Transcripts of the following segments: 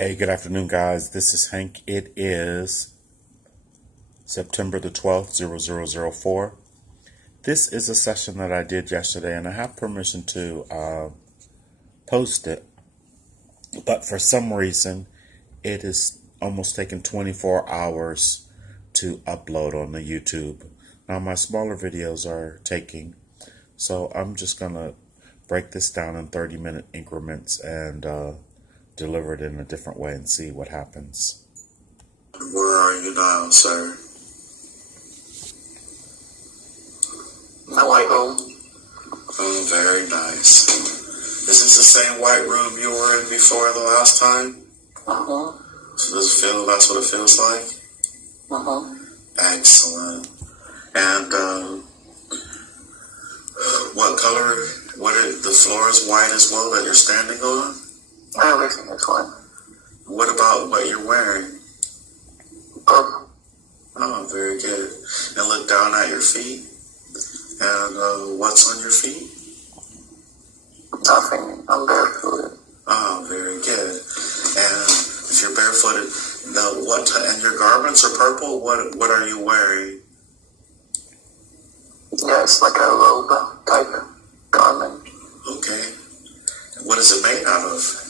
Hey, good afternoon, guys. This is Hank. It is September the 12th, 0004. This is a session that I did yesterday, and I have permission to post it. But for some reason, it is almost taken 24 hours to upload on the YouTube. Now, my smaller videos are taking, so I'm just going to break this down in 30-minute increments and deliver it in a different way and see what happens. Where are you now, sir? My white room. Oh, very nice. Is this the same white room you were in before the last time? So does it feel, that's what it feels like? Excellent. And what color, the floor is white as well that you're standing on? Everything is white. What about what you're wearing? Purple. Oh, very good. And look down at your feet. And what's on your feet? Nothing. I'm barefooted. Oh, very good. And if you're barefooted, now and your garments are purple? What are you wearing? Yeah, it's like a robe type garment. Okay. What is it made out of?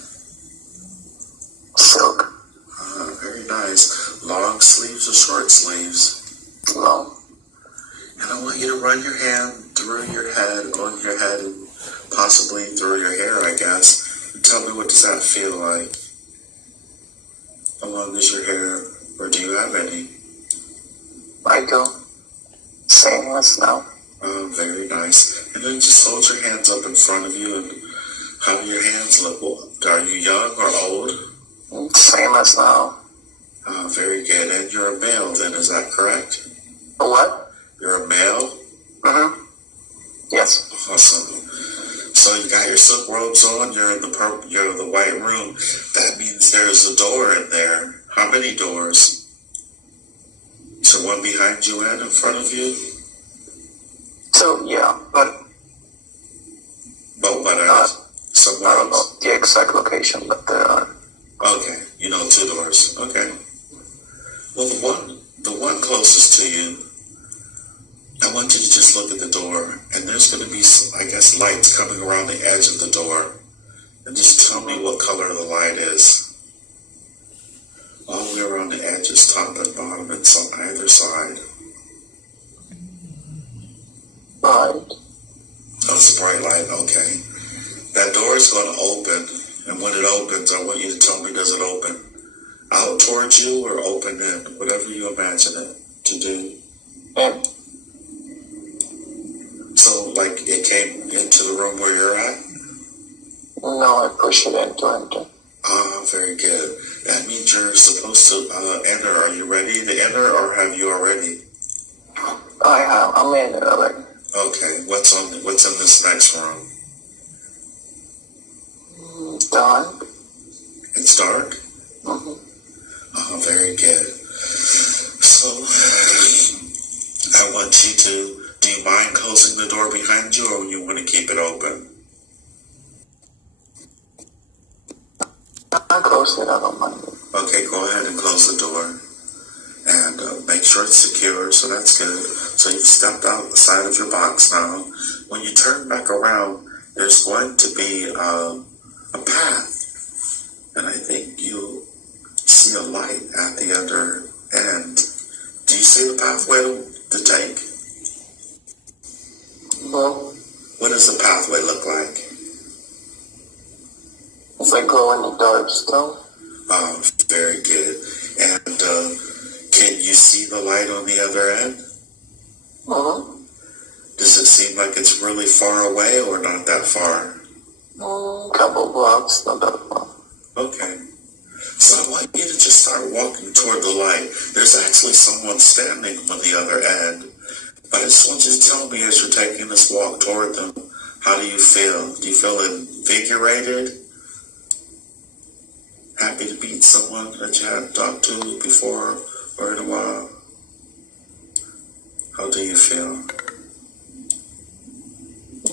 Silk. Very nice. Long sleeves or short sleeves? Long. And I want you to run your hand through your head, on your head, and possibly through your hair, I guess. And tell me, what does that feel like? How long is your hair, or do you have any? I do. Same as now. Oh, very nice. And then just hold your hands up in front of you, and how do your hands look? Well, are you young or old? Same as now. Oh, very good. And you're a male then, is that correct? A what? You're a male? Yes. Awesome. So you got your silk robes on, you're in the white room. That means there's a door in there. How many doors? So one behind you and in front of you? So, yeah, but what else? Somewhere I don't know else? the exact location, but there are. Okay, you know, 2 doors. Okay. Well, the one closest to you, I want you to just look at the door, and there's going to be, I guess, lights coming around the edge of the door. And just tell me what color the light is. All the way around the edges, top and bottom, and on either side. Right. Oh, it's a bright light, okay. That door is going to open, and when it opens, I want you to tell me, does it open out towards you or open in? Whatever you imagine it to do. And So, like, it came into the room where you're at? no, I push it in to enter. Ah, very good. That means you're supposed to enter. Are you ready to enter, or have you already? I'm in it already. Okay, what's in this next room? Dark. It's dark? Oh, very good. So, I want you to, do you mind closing the door behind you, or you want to keep it open? I close it, I don't mind it. Okay, go ahead and close the door. And make sure it's secure, so that's good. So you've stepped outside of your box now. When you turn back around, there's going to be a path. And I think you'll see a light at the other end. Do you see the pathway to take? No. What does the pathway look like? It's like glow in the dark still. Oh, very good. And can you see the light on the other end? Does it seem like it's really far away or not that far? Couple blocks, not that far. Okay. So I want you to just start walking toward the light. There's actually someone standing on the other end. But I just want you to tell me as you're taking this walk toward them, how do you feel? Do you feel invigorated? Happy to meet someone that you hadn't talked to before or in a while? How do you feel?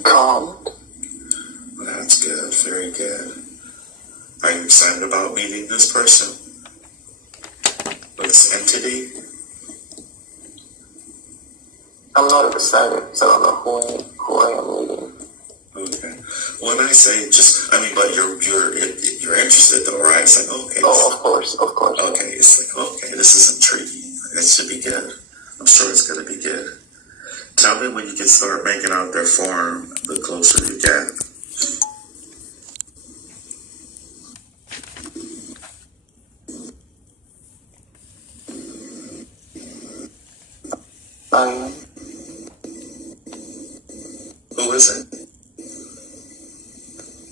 Calm. Well, that's good. Very good. Are you excited about meeting this person? Or this entity? I'm not excited because I don't know who I am meeting. Okay. When I say but you're interested though, right? It's like, okay. Oh, of course. Okay, it's like, okay, this is intriguing. It should be good. I'm sure it's going to be good. Tell me when you can start making out their form, the closer you get. Who is it?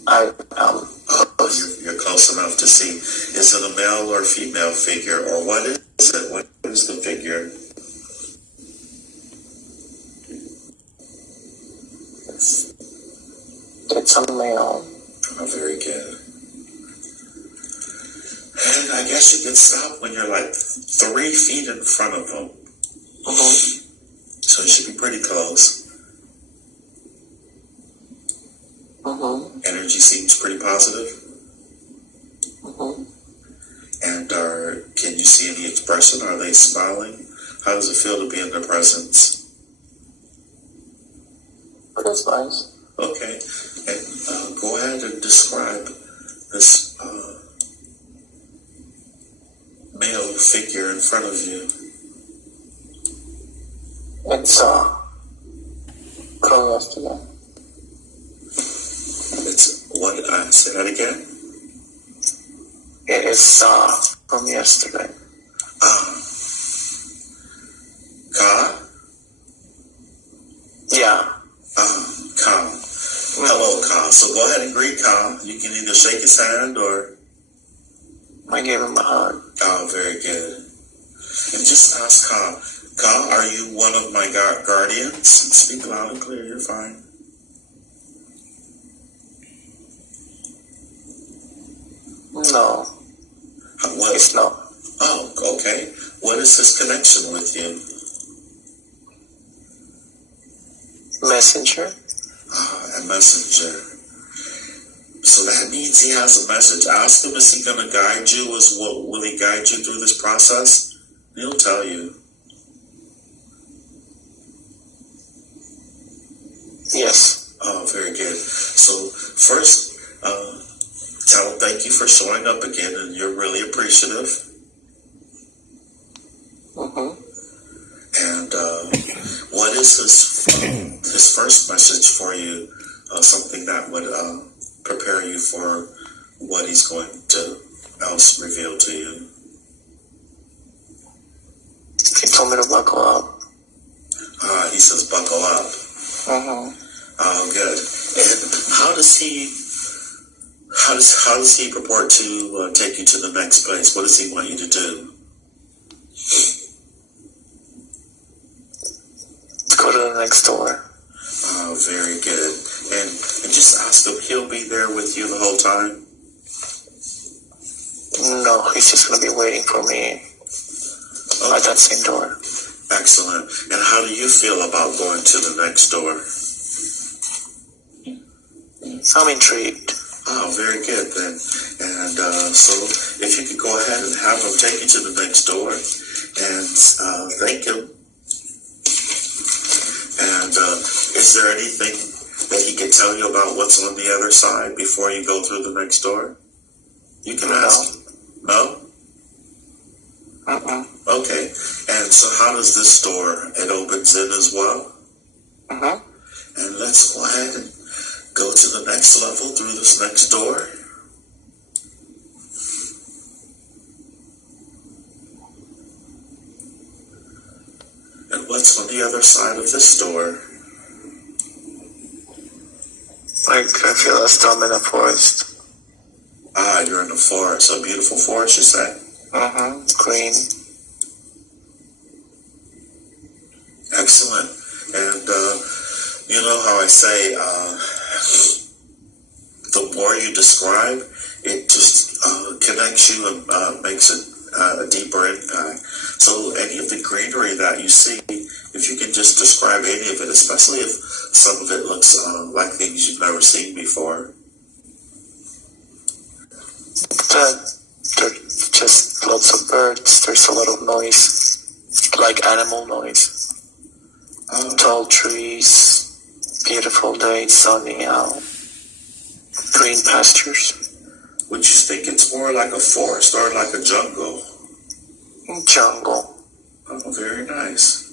I am. Oh, you're close enough to see. Is it a male or female figure, or what is it? What is the figure? It's a male. Oh, very good. And I guess you can stop when you're like 3 feet in front of them. Mm-hmm. So you should be pretty close. Mm-hmm. Energy seems pretty positive. Mm-hmm. And can you see any expression? Are they smiling? How does it feel to be in their presence? That's nice. Okay. And go ahead and describe this male figure in front of you. It's from yesterday. It's what? Say that again. It is from yesterday. Ka? Yeah. Ka. Hello, Ka. So go ahead and greet Ka. You can either shake his hand or... I gave him a hug. Oh, very good. And just ask Ka. Ka, are you one of my guardians? Speak loud and clear. You're fine. No. What? It's not. Oh, okay. What is his connection with you? Messenger. A messenger. So that means he has a message. Ask him, is he going to guide you? Will he guide you through this process? He'll tell you. Yes. Oh, very good. So first, tell him thank you for showing up again, and you're really appreciative. Mm-hmm. And what is his first message for you? Something that would prepare you for what he's going to else reveal to you. He told me to buckle up. He says buckle up. Mm-hmm. Oh, good. And how does he purport to take you to the next place? What does he want you to do? Go to the next door. Oh, very good. And just ask him, he'll be there with you the whole time? No, he's just going to be waiting for me at that same door. Excellent. And how do you feel about going to the next door? I'm intrigued. Oh, very good then. And so if you could go ahead and have him take you to the next door and thank him. And is there anything that he can tell you about what's on the other side before you go through the next door? You can ask. No? Okay. And so how does this door, it opens in as well? And let's go ahead and go to the next level through this next door. And what's on the other side of this door? I feel as though I'm in a forest. You're in the forest. A beautiful forest, you say? Green. Excellent. And you know how I say, the more you describe, it just connects you and makes it a deeper impact. So any of the greenery that you see, if you can just describe any of it, especially if some of it looks like things you've never seen before. There's just lots of birds. There's a lot of noise, like animal noise. Tall trees, beautiful day, sunny out, green pastures. Would you think it's more like a forest or like a jungle? Jungle. Oh, very nice.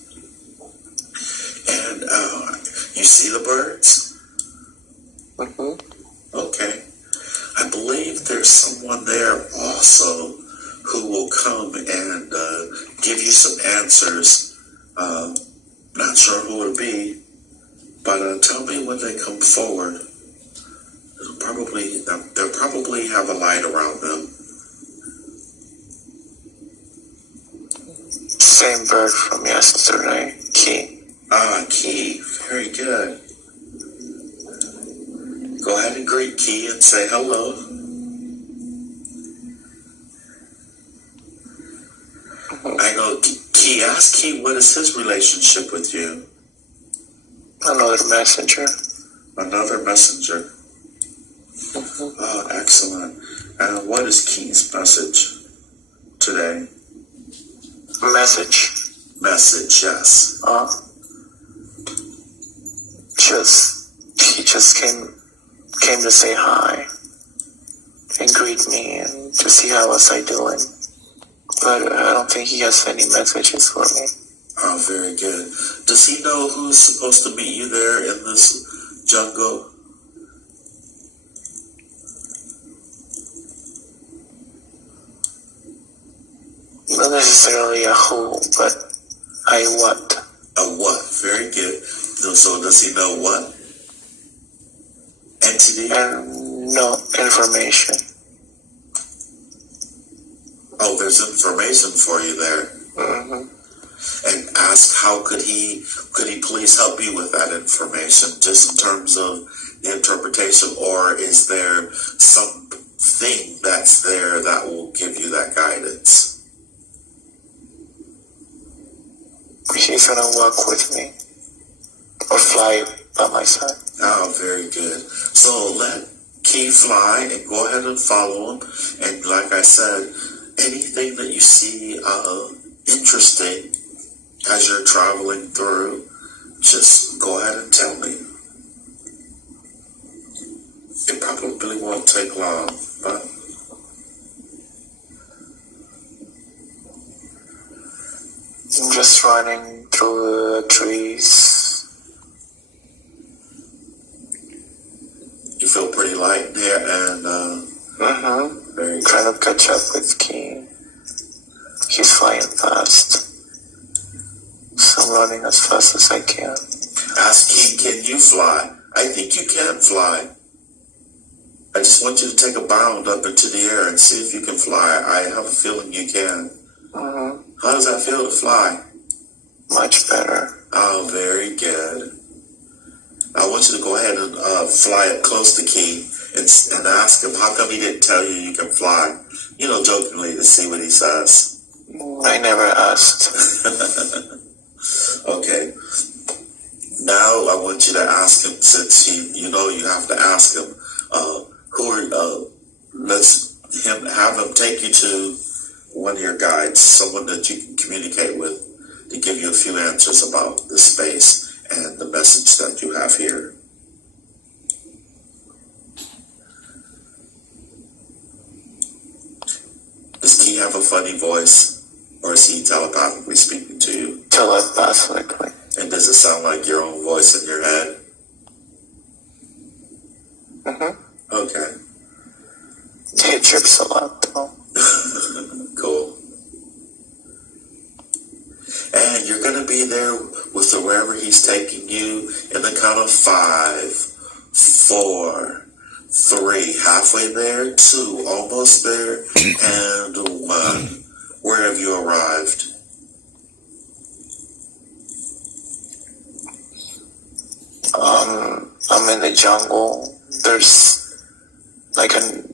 And you see the birds? Okay. I believe there's someone there also who will come and give you some answers. Not sure who it'll be, but tell me when they come forward. They'll probably have a light around them. Same bird from yesterday, Key. Key. Very good. Go ahead and greet Key and say hello. I go, Key, ask Key what is his relationship with you? Another messenger. Another messenger. Oh, excellent. And what is Key's message today? Message. Message, yes. He just came to say hi and greet me and to see how was I doing. But I don't think he has any messages for me. Oh, very good. Does he know who's supposed to meet you there in this jungle? Not necessarily a who, but a what. A what? Very good. So does he know what? Entity? No information. Oh, there's information for you there. And ask how could he please help you with that information, just in terms of the interpretation, or is there something that's there that will give you that guidance? He's gonna walk with me or fly by my side. Oh, very good. So let Key fly and go ahead and follow him. And like I said, anything that you see interesting as you're traveling through, just go ahead and tell me. It probably won't take long, but I'm just running through the trees. you feel pretty light there, and very Trying to catch up with Key. He's flying fast. So I'm running as fast as I can. Ask Key, can you fly? I think you can fly. I just want you to take a bound up into the air and see if you can fly. I have a feeling you can. How does that feel to fly? Much better. Oh, very good. I want you to go ahead and fly up close to Key and ask him how come he didn't tell you you can fly. You know, jokingly, to see what he says. I never asked. Okay. Now I want you to ask him, since you have to ask him, have him take you to one of your guides, someone that you can communicate with, to give you a few answers about the space and the message that you have here. Does Key have a funny voice, or is he telepathically speaking to you? Telepathically. And does it sound like your own voice in your head? Okay. He trips a lot, though. Cool. And you're going to be there with wherever he's taking you in the count of 5, 4, 3, halfway there, 2, almost there, and 1. Where have you arrived? I'm in the jungle. There's like an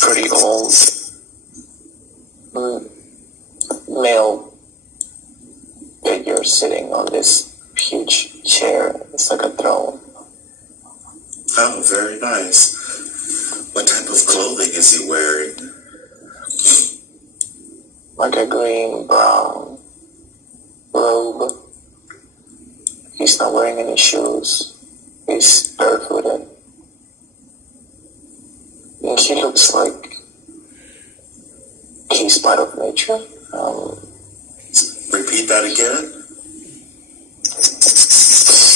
pretty old male figure sitting on this huge chair. It's like a throne. Oh, very nice. What type of clothing is he wearing? Like a green, brown robe. He's not wearing any shoes. He's barefooted. And he looks like he's part of nature. Repeat that again?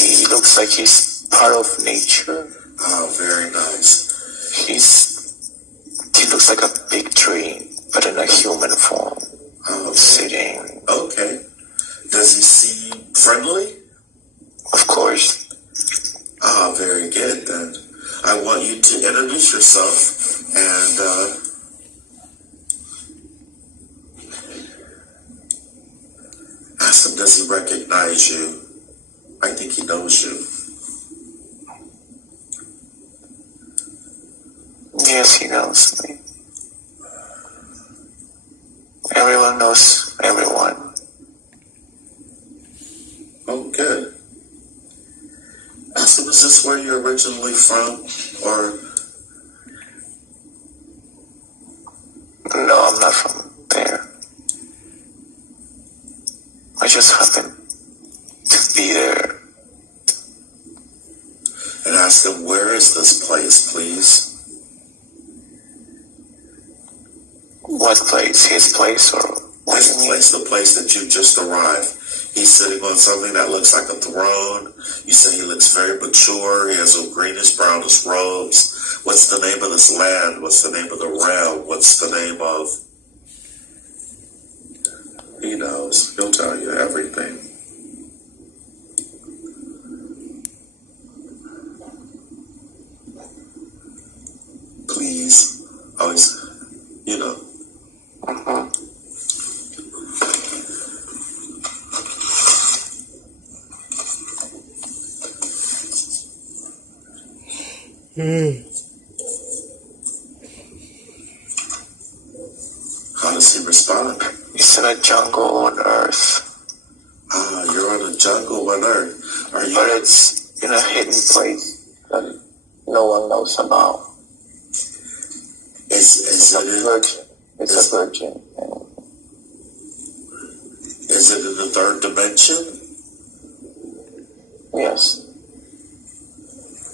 He looks like he's part of nature. Oh, very nice. He looks like a big tree, but in a human form. Oh, Sitting. okay. Does he seem friendly? Of course. Ah, very good then. I want you to introduce yourself and ask him, does he recognize you? I think he knows you. Yes, he knows me. Everyone knows everyone. Oh, good. Ask him, is this where you're originally from? Or... No, I'm not from there. I just happen to be there. And ask him, where is this place, please? What place? His place or what? His place, the place that you just arrived. He's sitting on something that looks like a throne. You say he looks very mature. He has a greenish, brownish robes. What's the name of this land? What's the name of the realm? What's the name of... He knows. He'll tell you everything. Please. Always, you know. Mm-hmm. How does he respond? It's in a jungle on Earth. Ah, you're on a jungle on Earth. Are you? But it's in a hidden place that no one knows about. Is a it in? virgin. It's a virgin. Is it in the third dimension? Yes.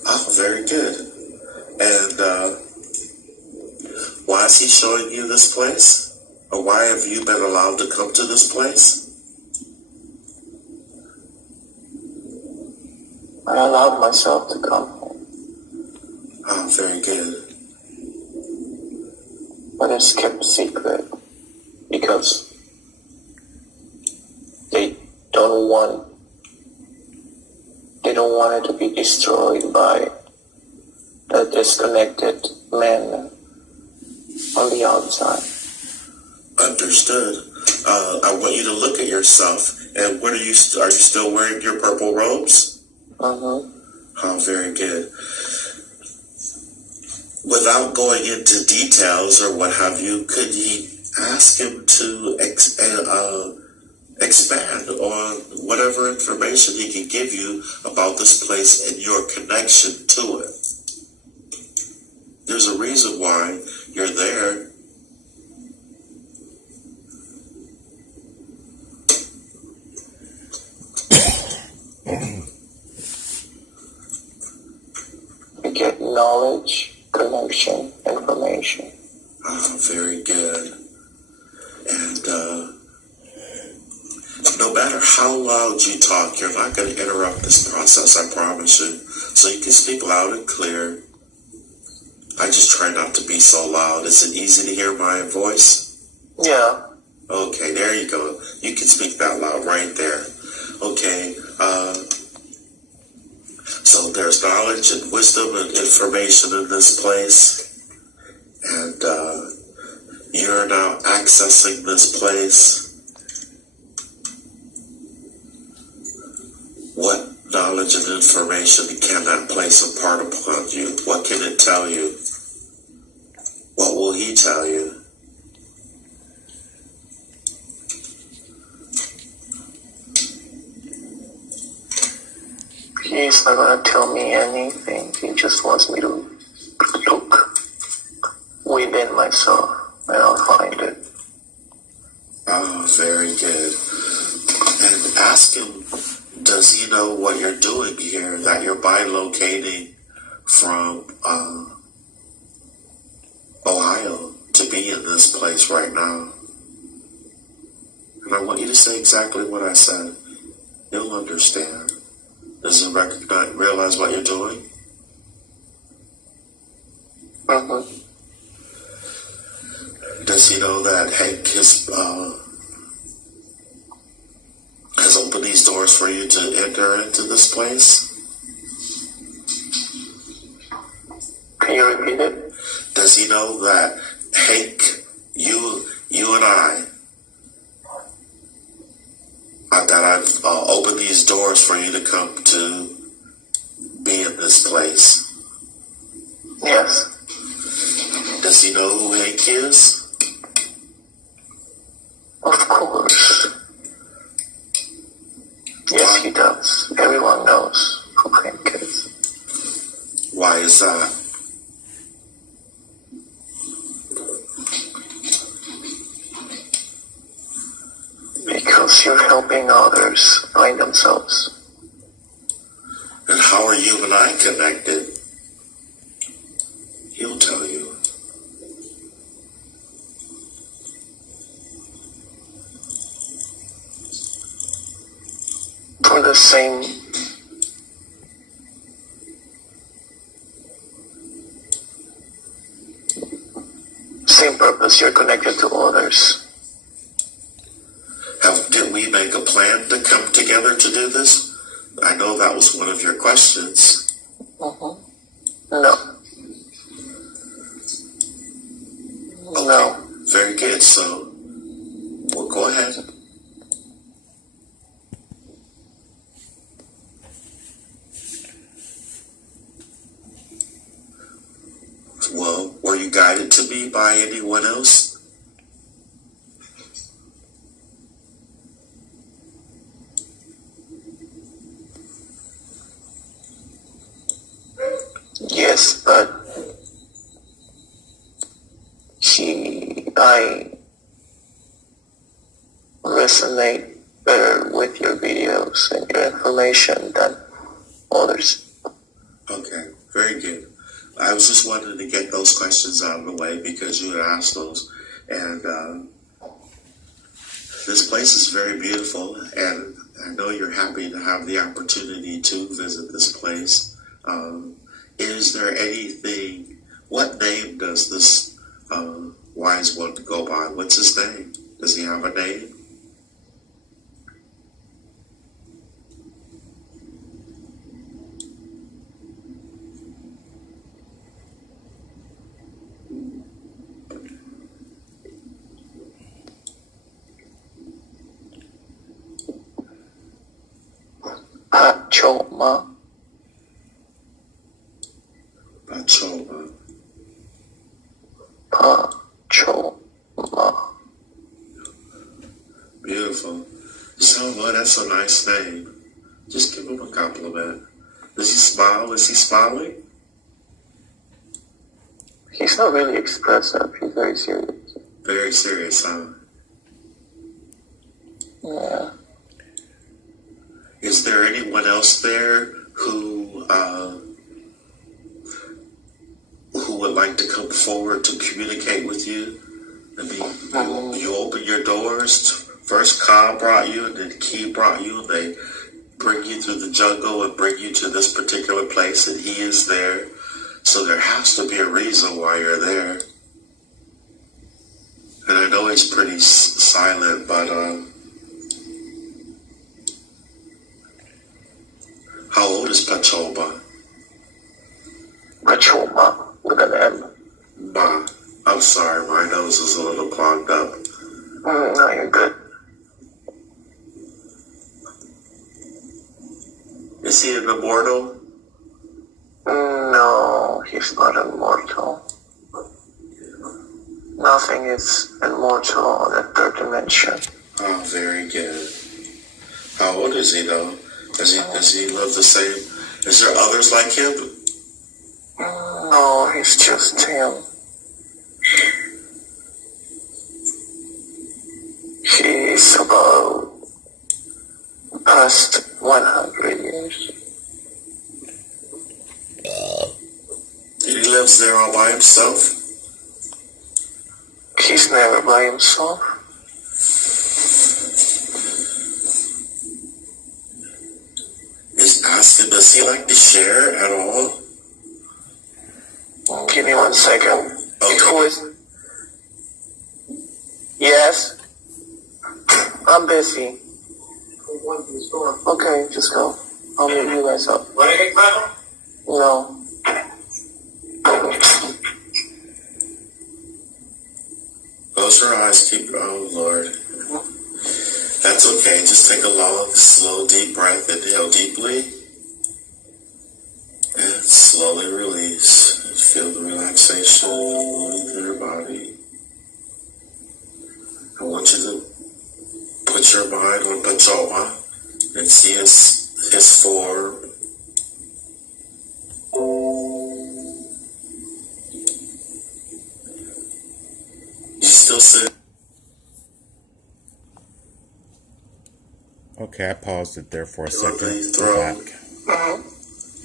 Oh, very good. And why is he showing you this place? Or why have you been allowed to come to this place? I allowed myself to come here. Oh, very good. But it's kept secret because they don't want it to be destroyed by the disconnected men on the outside. Understood. I want you to look at yourself. And what are you still wearing your purple robes? Mm-hmm. Oh, very good. Without going into details or what have you, could you ask him to expand on whatever information he can give you about this place and your connection to it? There's a reason why you're there. We get knowledge, connection, information. Oh, very good. And no matter how loud you talk, you're not going to interrupt this process, I promise you. So you can speak loud and clear. I just try not to be so loud. Is it easy to hear my voice? Yeah. Okay, there you go. You can speak that loud right there. Okay, so there's knowledge and wisdom and information in this place. And you're now accessing this place. What knowledge and information can that place impart upon you? What can it tell you? What will he tell you? He He's not gonna tell me anything. He just wants me to look within myself, and I'll find it. Oh, very good. And ask him, does he know what you're doing here, that you're bilocating from Ohio to be in this place right now? And I want you to say exactly what I said. He'll understand. Does he realize what you're doing? Mm-hmm. Does he know that Hank has opened these doors for you to enter into this place? Can you repeat it? Does he know that Hank, you and I, that I've opened these doors for you to come to be in this place? Yes. Does he know who Hank is? Of course. Yes, he does. Everyone knows who Hank is. Why is that? Because you're helping others find themselves. And how are you and I connected? He'll tell you. For the same purpose, you're connected to others. Did we make a plan to come together to do this? I know that was one of your questions. Mm-hmm. No. Okay. No. Very good. So, well, go ahead. Well, were you guided to me by anyone else? Yes, but I resonate better with your videos and your information than others. Okay, very good. I was just wanting to get those questions out of the way because you had asked those. And this place is very beautiful, and I know you're happy to have the opportunity to visit this place. Is there anything, what name does this wise one go by? What's his name? Does he have a name? Pachoma. Pachoma. Pachoma. Beautiful. So, well, that's a nice name. Just give him a compliment. Does he smile? Is he smiling? He's not really expressive. He's very serious. Very serious, huh? Yeah. Is there anyone else there who would like to come forward to communicate with you? I mean, you open your doors. First, Ka brought you, and then Ki brought you, and they bring you through the jungle and bring you to this particular place, and he is there. So there has to be a reason why you're there. And I know he's pretty silent, but how old is Pachoma? Pachoma with an M. Ma, I'm sorry, my nose is a little clogged up. No, you're good. Is he an immortal? No, he's not immortal. Nothing is immortal on the third dimension. Oh, very good. How old is he though? Does he live the same Is there others like him? No, he's just him. He's about past 100 years. He lives there all by himself? He's never by himself. Just asking, does he like to share at all? Give me 1 second. Okay. Who is? Yes? I'm busy. Okay, just go. I'll meet you guys up. No. Close your eyes, oh Lord. That's okay, just take a long, slow, deep breath. Inhale deeply. And slowly release. And feel the relaxation moving through your body. I want you to put your mind on Pachoma and see his form. You still sit. Okay, I paused it there for a second. Lovely We're throw. back.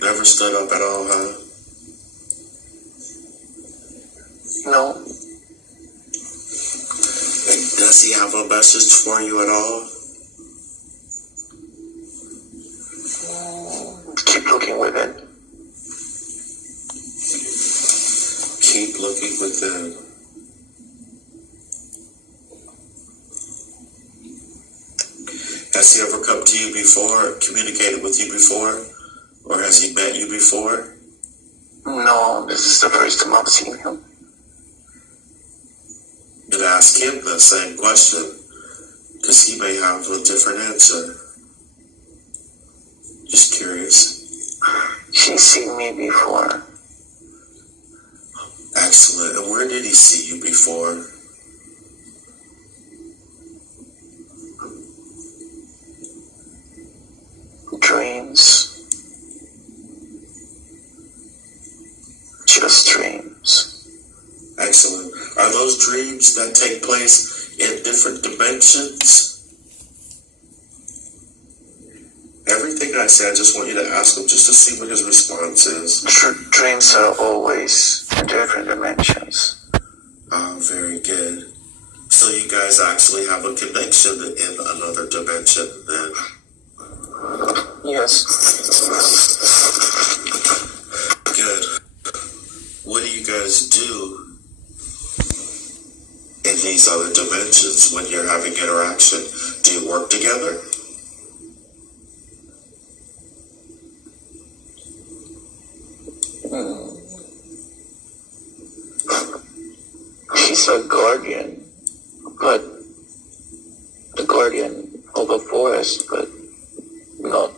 Never stood up at all, huh? No. Does he have a message for you at all? Keep looking within. Keep looking within. Has he ever come to you before, communicated with you before? Or has he met you before? No, this is the first time I've seen him. You'd ask him the same question, because he may have a different answer. Just curious. He's seen me before. Excellent. And where did he see you before? Dreams. Just dreams. Excellent. Are those dreams that take place in different dimensions? Everything I say, I just want you to ask him just to see what his response is. Dreams are always in different dimensions. Very good. So you guys actually have a connection in another dimension then? Yes. Good. What do you guys do in these other dimensions when you're having interaction? Do you work together? He's a guardian, but the guardian of a forest, but not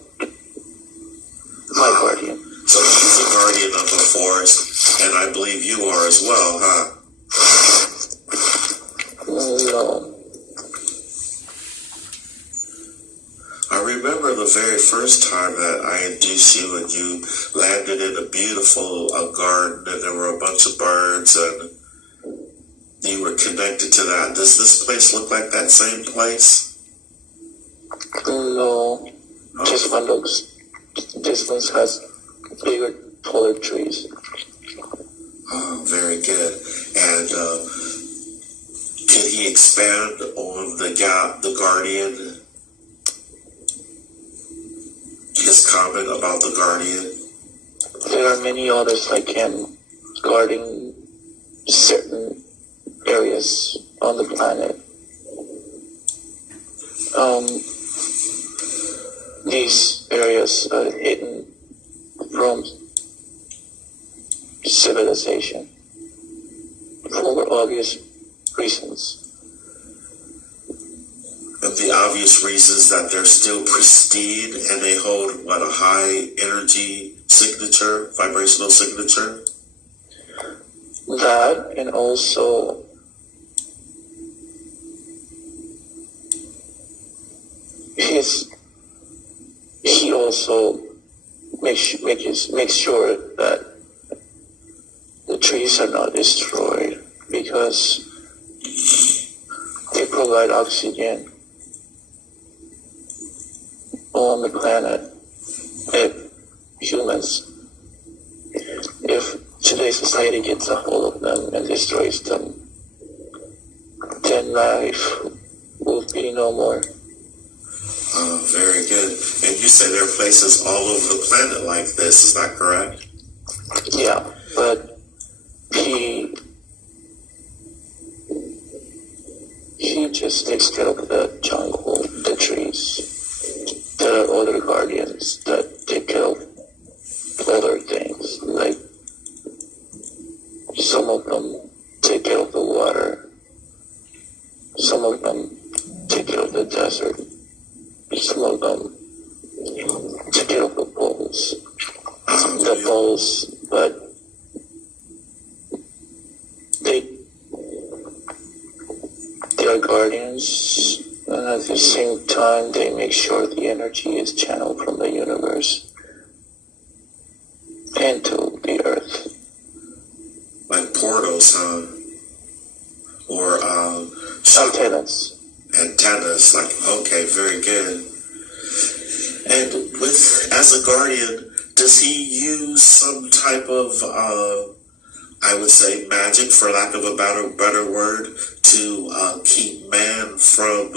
my guardian. So he's a guardian of the forest, and I believe you are as well, huh? No. I remember the very first time that I induced you and you landed in a beautiful garden and there were a bunch of birds and you were connected to that. Does this place look like that same place? No. Oh. This one looks, this one has bigger, taller trees. Oh, very good. And can he expand on the guardian? His comment about the guardian? There are many others like him guarding certain areas on the planet. These areas are hidden from civilization for obvious reasons. And the obvious reasons that they're still pristine and they hold, a high energy signature, vibrational signature? That, and also he also make sure that the trees are not destroyed, because they provide oxygen on the planet. If today's society gets a hold of them and destroys them, then life will be no more. Very good. And you say there are places all over the planet like this, is that correct? Yeah, but he just takes care of the jungle, the trees. There are other guardians that take care of other things, like some of them take care of the water, some of them take care of the desert, some of them take care of the poles. But they are guardians, and at the same time they make sure the energy is channeled from the universe into the earth. Like portals, huh? Or antennas, like, okay, very good. And as a guardian, does he use some type of I would say magic, for lack of a better word, to keep man from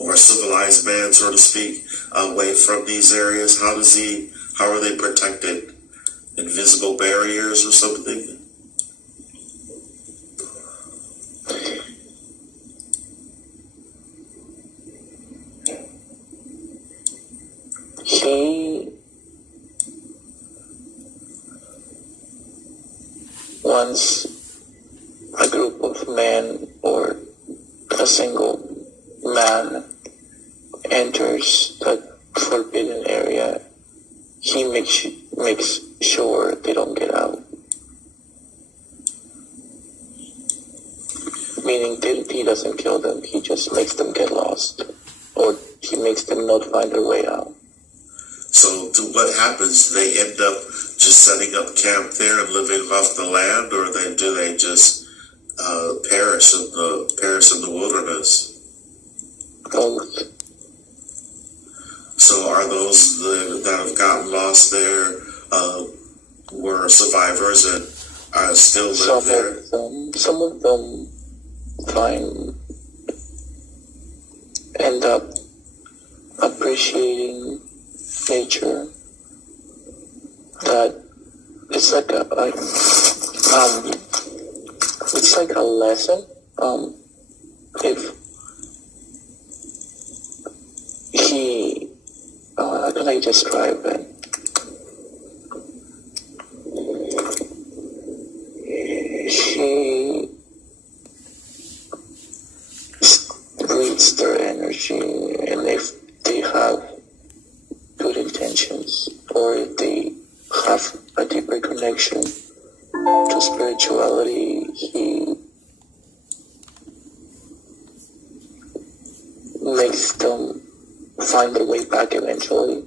or civilized man, so to speak, away from these areas? How are they protected? Invisible barriers or something? He wants a group of men, or a single man enters that forbidden area, he makes sure they don't get out. Meaning he doesn't kill them, he just makes them get lost, or he makes them not find their way out. So what happens? They end up just setting up camp there and living off the land, or do they just perish in the wilderness? Both. So are those that have gotten lost there were survivors and are still live there? Some of them end up appreciating nature. That it's like a lesson. If he, how can I describe it? She reads their energy, and if they have good intentions, or if they have a deeper connection to spirituality, he makes them find their way back eventually.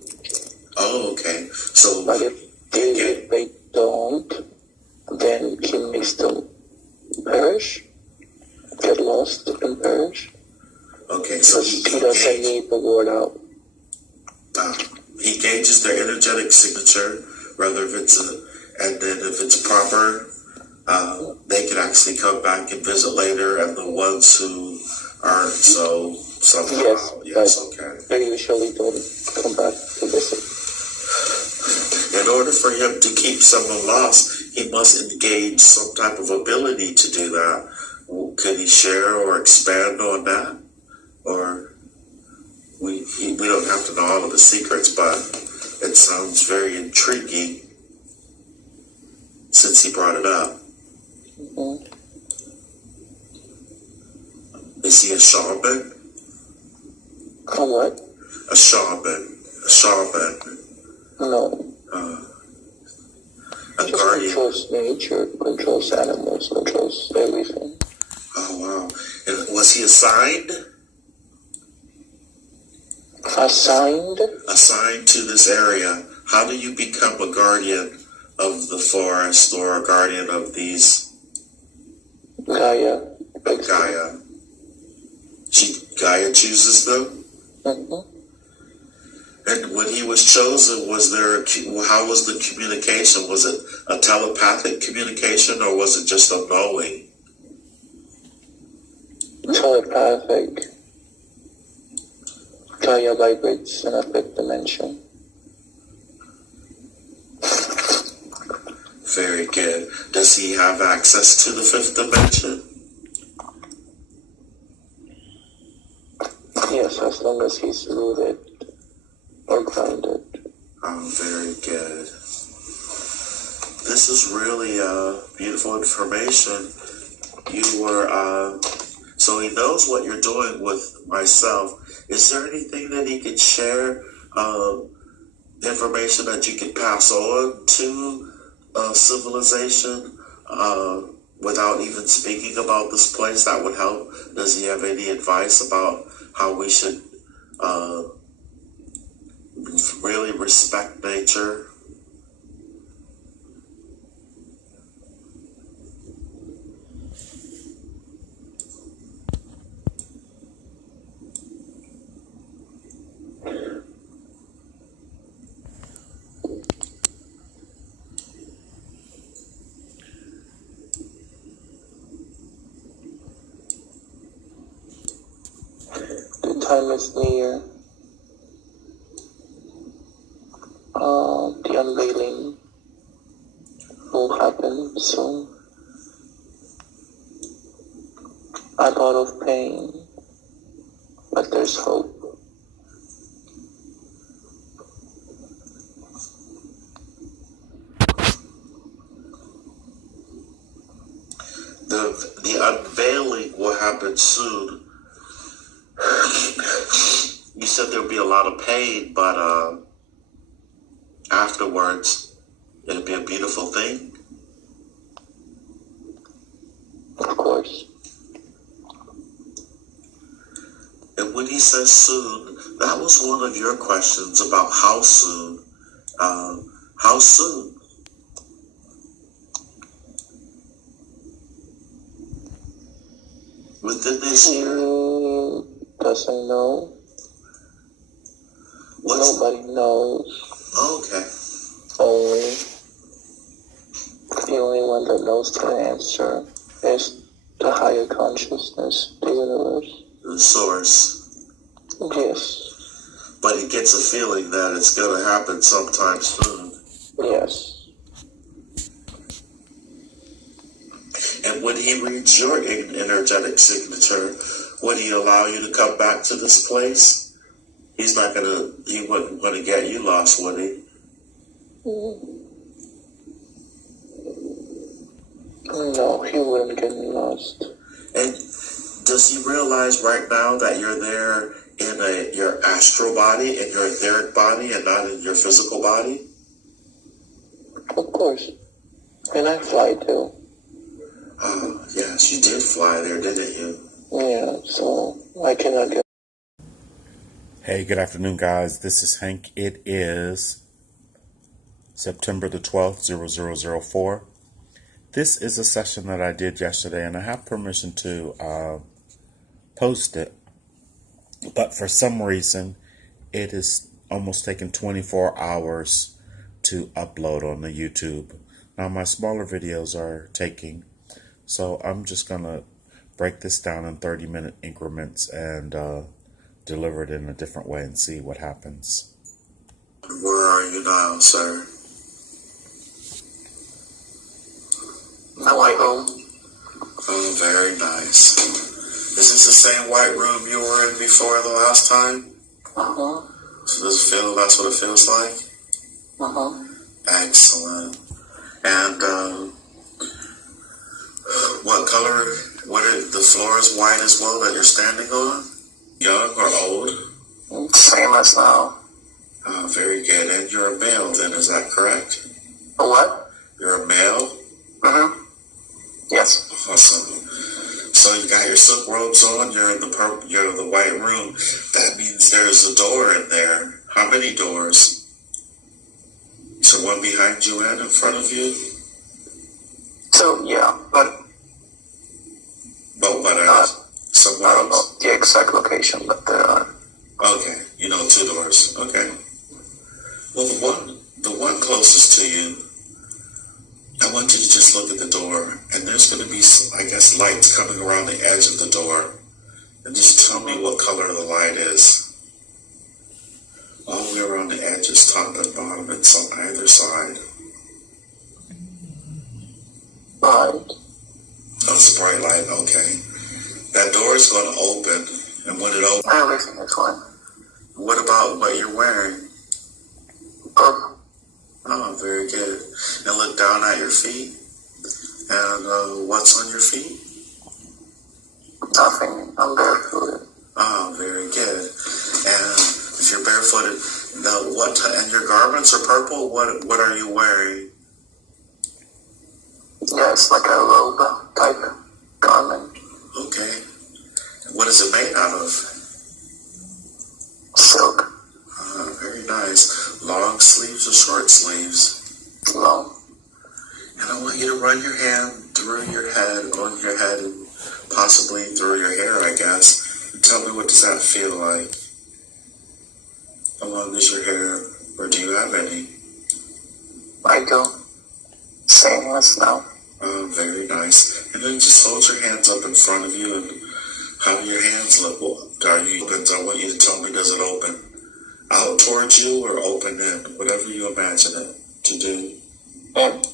Oh, okay. So, but if they don't, then he makes them perish, get lost and perish. Okay, so he doesn't need the word out. He gauges their energetic signature, and then if it's proper, they can actually come back and visit later, and the ones who aren't, so somehow, yes, okay. They usually don't come back to visit. In order for him to keep someone lost, he must engage some type of ability to do that. Could he share or expand on that? Or we don't have to know all of the secrets, but it sounds very intriguing since he brought it up. Mm-hmm. Is he a shaman? A what? A shaman. A shaman. No. A guardian. Controls nature, controls animals, controls everything. Oh, wow. And was he assigned? Assigned? Assigned to this area How do you become a guardian of the forest or a guardian of these? Gaia. Gaia. Gaia chooses them? Mm-hmm. And when he was chosen, how was the communication? Was it a telepathic communication or was it just a knowing? Telepathic. Gaia vibrates in a fifth dimension. Very good. Does he have access to the fifth dimension? Yes, as long as he's rooted or grounded. Oh, very good. This is really beautiful information. You were, so he knows what you're doing with myself. Is there anything that he could share, information that you could pass on to civilization without even speaking about this place that would help? Does he have any advice about how we should really respect nature? The time is near. The unveiling will happen soon. A lot of pain, but there's hope. The unveiling will happen soon. You said there'll be a lot of pain, but afterwards, it'll be a beautiful thing. Of course. And when he says soon, that was one of your questions about how soon. How soon? Within this year? Doesn't know. Nobody knows. Okay. The only one that knows the answer is the higher consciousness, the universe. The source. Yes. But he gets a feeling that it's going to happen sometime soon. Yes. And when he reads your energetic signature, would he allow you to come back to this place? He wouldn't want to get you lost, would he? No, he wouldn't get me lost. And does he realize right now that you're there in your astral body, in your etheric body, and not in your physical body? Of course. And I fly too. Oh, yes, you did fly there, didn't you? Yeah, so I cannot get... Hey, good afternoon, guys. This is Hank. It is September the 12th, 0004. This is a session that I did yesterday, and I have permission to post it. But for some reason, it is almost taken 24 hours to upload on the YouTube. Now, my smaller videos are taking, so I'm just going to break this down in 30-minute increments and deliver it in a different way and see what happens. Where are you now, sir? My white room. Oh, very nice. Is this the same white room you were in before the last time? Uh-huh. So does it feel, that's what it feels like? Uh-huh. Excellent. And what color, the floor is white as well that you're standing on? Young or old? Same as now. Oh, very good. And you're a male then, is that correct? A what? You're a male? Mm-hmm. Yes. Awesome. So you got your silk robes on, you're in the white room. That means there's a door in there. How many doors? one behind you and in front of you? So yeah, but what else? Somewhere I don't know else? the exact location, but there are. Okay, you know, 2 doors. Okay. Well, the one closest to you, I want you to just look at the door, and there's going to be, I guess, lights coming around the edge of the door, and just tell me what color the light is. All the way around the edges, top and bottom, it's on either side. Right. Oh, it's a bright light. Okay. That door is going to open, and when it opens, Everything is fine. what about what you're wearing? Purple. Oh, very good. And look down at your feet. And what's on your feet? Nothing. I'm barefooted. Oh, very good. And if you're barefooted, now and your garments are purple? What are you wearing? Yeah, it's like a robe type garment. Okay. What is it made out of? Silk. Very nice. Long sleeves or short sleeves? Long. And I want you to run your hand through your head, on your head, and possibly through your hair, I guess. And tell me, what does that feel like? How long is your hair, or do you have any? I do. Same as now. Very nice. And then just hold your hands up in front of you, and how do your hands look? Well, I want you to tell me, does it open out towards you or open in? Whatever you imagine it to do. And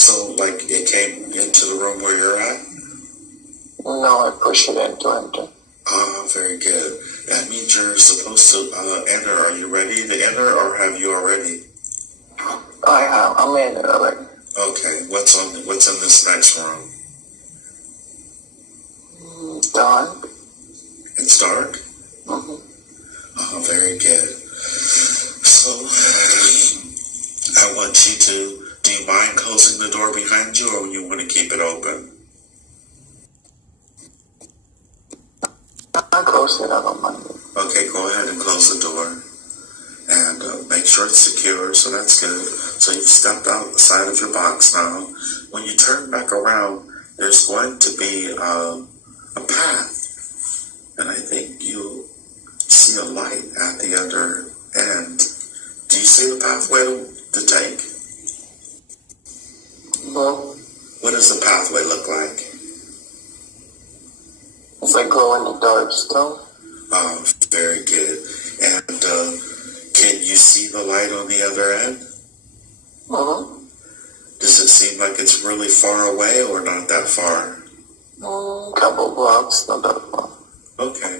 So, like, it came into the room where you're at? no, I push it into enter. Very good. That means you're supposed to enter. Are you ready to enter, or have you already? I'm in it already. Okay. What's in this next room? Dark. It's dark? Mm-hmm. Oh, very good. So, I want you to, do you mind closing the door behind you, or you want to keep it open? I close it, I don't mind it. Okay, go ahead and close the door. And make sure it's secure, so that's good. So you've stepped outside of your box now. When you turn back around, there's going to be a path. And I think you'll see a light at the other end. Do you see the pathway to take? No, What does the pathway look like? it's like glow in the dark still. Oh, very good. And can you see the light on the other end? Mm-hmm. Does it seem like it's really far away or not that far? Couple blocks, not that far. Okay.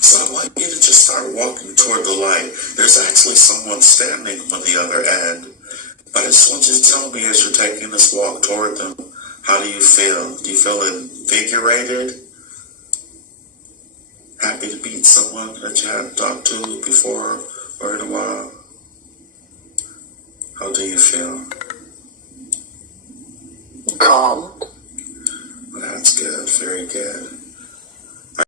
So I want you to just start walking toward the light. There's actually someone standing on the other end. But I just want you to tell me, as you're taking this walk toward them, how do you feel? Do you feel invigorated? Happy to meet someone that you haven't talked to before or in a while? How do you feel? Calm. Well, that's good. Very good.